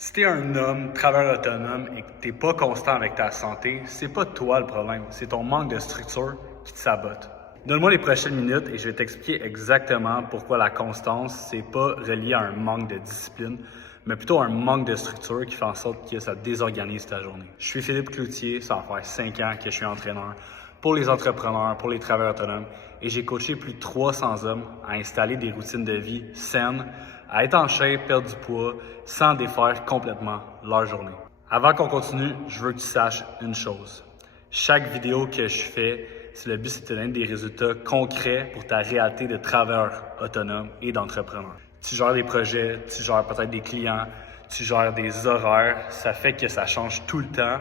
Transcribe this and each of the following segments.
Si t'es un homme, travailleur autonome et que t'es pas constant avec ta santé, c'est pas toi le problème, c'est ton manque de structure qui te sabote. Donne-moi les prochaines minutes et je vais t'expliquer exactement pourquoi la constance, c'est pas relié à un manque de discipline, mais plutôt à un manque de structure qui fait en sorte que ça désorganise ta journée. Je suis Philippe Cloutier, ça va faire 5 ans que je suis entraîneur pour les entrepreneurs, pour les travailleurs autonomes et j'ai coaché plus de 300 hommes à installer des routines de vie saines, à être en shape, perdre du poids, sans défaire complètement leur journée. Avant qu'on continue, je veux que tu saches une chose. Chaque vidéo que je fais, le but c'est de te donner des résultats concrets pour ta réalité de travailleur autonome et d'entrepreneur. Tu gères des projets, tu gères peut-être des clients, tu gères des horaires, ça fait que ça change tout le temps.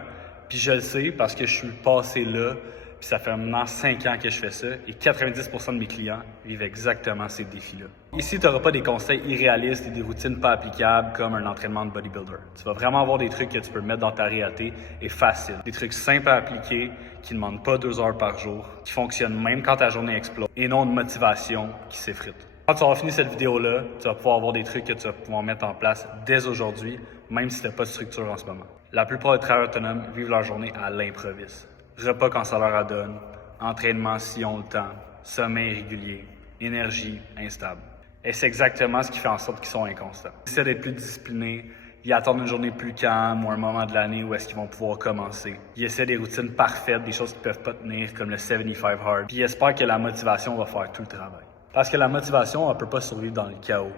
Puis je le sais parce que je suis passé là, puis ça fait maintenant 5 ans que je fais ça et 90% de mes clients vivent exactement ces défis-là. Ici, tu n'auras pas des conseils irréalistes et des routines pas applicables comme un entraînement de bodybuilder. Tu vas vraiment avoir des trucs que tu peux mettre dans ta réalité et faciles. Des trucs simples à appliquer, qui ne demandent pas 2 heures par jour, qui fonctionnent même quand ta journée explose et non une motivation qui s'effrite. Quand tu auras fini cette vidéo-là, tu vas pouvoir avoir des trucs que tu vas pouvoir mettre en place dès aujourd'hui, même si tu n'as pas de structure en ce moment. La plupart des travailleurs autonomes vivent leur journée à l'improviste. Repas quand ça leur adonne, entraînement si on le temps, sommeil régulier, énergie instable. Et c'est exactement ce qui fait en sorte qu'ils sont inconstants. Ils essaient d'être plus disciplinés, ils attendent une journée plus calme ou un moment de l'année où est-ce qu'ils vont pouvoir commencer. Ils essaient des routines parfaites, des choses qu'ils peuvent pas tenir comme le 75 hard. Puis ils espèrent que la motivation va faire tout le travail. Parce que la motivation, elle peut pas survivre dans le chaos.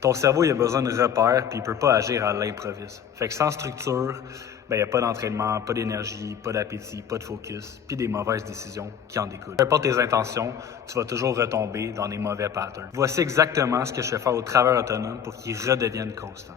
Ton cerveau, il a besoin de repères, puis il peut pas agir à l'improviste. Fait que sans structure, il n'y a pas d'entraînement, pas d'énergie, pas d'appétit, pas de focus, puis des mauvaises décisions qui en découlent. Peu importe tes intentions, tu vas toujours retomber dans des mauvais patterns. Voici exactement ce que je fais faire aux travailleurs autonomes pour qu'ils redeviennent constants.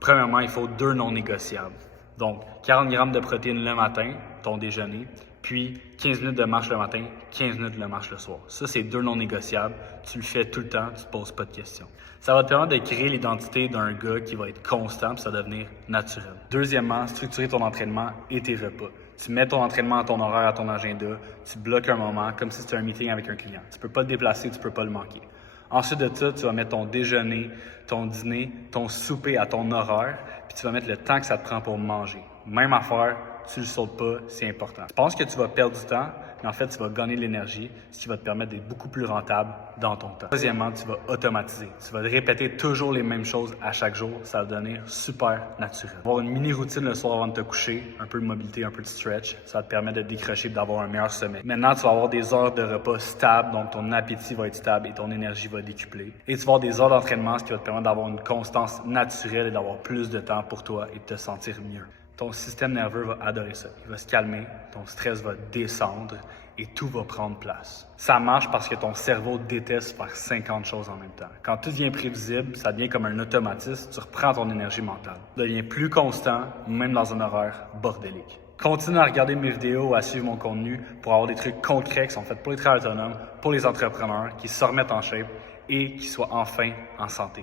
Premièrement, il faut 2 non négociables. Donc, 40 grammes de protéines le matin, ton déjeuner, puis 15 minutes de marche le matin, 15 minutes de marche le soir. Ça, c'est 2 non négociables. Tu le fais tout le temps, tu ne te poses pas de questions. Ça va te permettre de créer l'identité d'un gars qui va être constant, puis ça va devenir naturel. Deuxièmement, structurer ton entraînement et tes repas. Tu mets ton entraînement à ton horaire, à ton agenda, tu bloques un moment, comme si c'était un meeting avec un client. Tu ne peux pas te déplacer, tu ne peux pas le manquer. Ensuite de ça, tu vas mettre ton déjeuner, ton dîner, ton souper à ton horaire, puis tu vas mettre le temps que ça te prend pour manger. Même affaire, tu le sautes pas, c'est important. Tu penses que tu vas perdre du temps, mais en fait, tu vas gagner de l'énergie, ce qui va te permettre d'être beaucoup plus rentable dans ton temps. Troisièmement, tu vas automatiser. Tu vas répéter toujours les mêmes choses à chaque jour. Ça va devenir super naturel. Avoir une mini-routine le soir avant de te coucher, un peu de mobilité, un peu de stretch, ça va te permettre de décrocher, d'avoir un meilleur sommeil. Maintenant, tu vas avoir des heures de repas stables, donc ton appétit va être stable et ton énergie va décupler. Et tu vas avoir des heures d'entraînement, ce qui va te permettre d'avoir une constance naturelle et d'avoir plus de temps pour toi et de te sentir mieux. Ton système nerveux va adorer ça. Il va se calmer, ton stress va descendre et tout va prendre place. Ça marche parce que ton cerveau déteste faire 50 choses en même temps. Quand tout devient prévisible, ça devient comme un automatisme, tu reprends ton énergie mentale. Tu deviens plus constant, même dans un horaire bordélique. Continue à regarder mes vidéos, à suivre mon contenu pour avoir des trucs concrets qui sont faits pour les travailleurs autonomes, pour les entrepreneurs, qui se remettent en shape et qui soient enfin en santé.